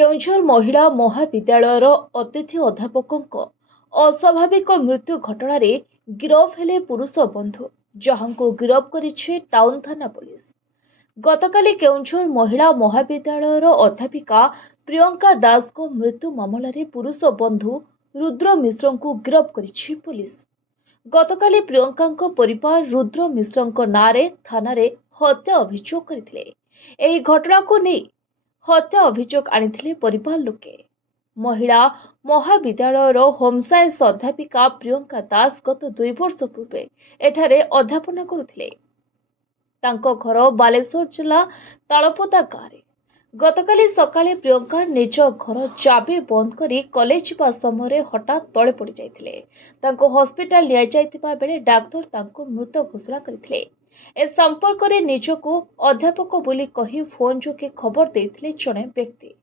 केउंझर महिला महाविद्यालयर अतिथि अध्यापकों अस्वाभाविक मृत्यु घटना गिरफ हेले पुरुष बंधु जहां गिरफ करिछि टाउन थाना पुलिस। गतकाली केउंझर महिला महाविद्यालयर अध्यापिका प्रियंका दास को मृत्यु मामला रे पुरुष बंधु रुद्र मिश्र को गिरफ करिछि पुलिस। गतकाली प्रियंका परिवार रुद्र मिश्र नारे थाना रे हत्या अभियोग करथिले। एही घटना को नहीं हत्या अभियोग आनिथिले परिवार लोके। महिला महाविद्यालयर होम साइंस अध्यापिका प्रियंका दास गत 2 वर्ष पूर्वे एठारे अध्यापना करुथिले। तांको घर बालेश्वर जिला तालपदा गाँव। गतकाली सकाळे प्रियंका निज घर चाबी बंद करी कॉलेज जा समय हठात तले पड़ जाइथिले। तांको हॉस्पिटल लिया जाइथिबा बेले डाक्टर तांको मृत घोषणा करथिले। ए संपर्क में निजको अध्यापक बोली कही फोन जोगे खबर देथिले जणे व्यक्ति।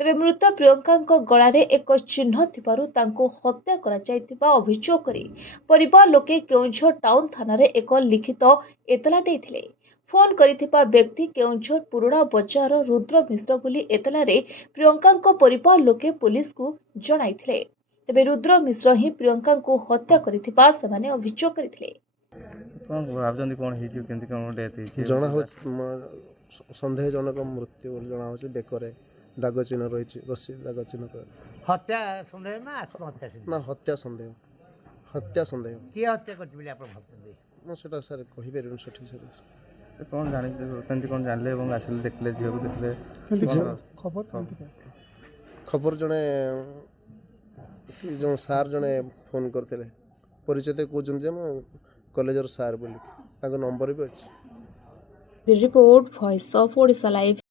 तबे मृत प्रियंका गलारे एक चिन्ह थिबारु तांको हत्या करा जाइथिबा अभियोग करी परिवार लोके केउंझर टाउन थाना रे एक लिखित एतला देथिले। फोन करिथिबा व्यक्ति केउंझर पुरुणा बजार रुद्र मिश्र बोली एतला रे प्रियंका परिवार लोके पुलिस को जणाइथिले। तबे रुद्र मिश्र ही प्रियंका को हत्या करिथिबा सेमाने अभियोग करिथिले। जना हो सन्देहजनक मृत्यु जना हो बेकर दाग चिन्ह रही रस्सी दाग चिन्ह हत्या सन्देह ना आत्महत्या ना हत्या सन्देह किए हत्या करछि आपण भाबुଛନ୍ତି ना सेटा सर कहि परिन सठी सर कौन जानि केंति कौन जानले एवं आसिल देखले झियो को देखले खबर जने जो सार जने फोन करथिले परिचय कहउछन जे कॉलेजर सार बोली ताको नंबर भी अछि। Report voice of Odisha live.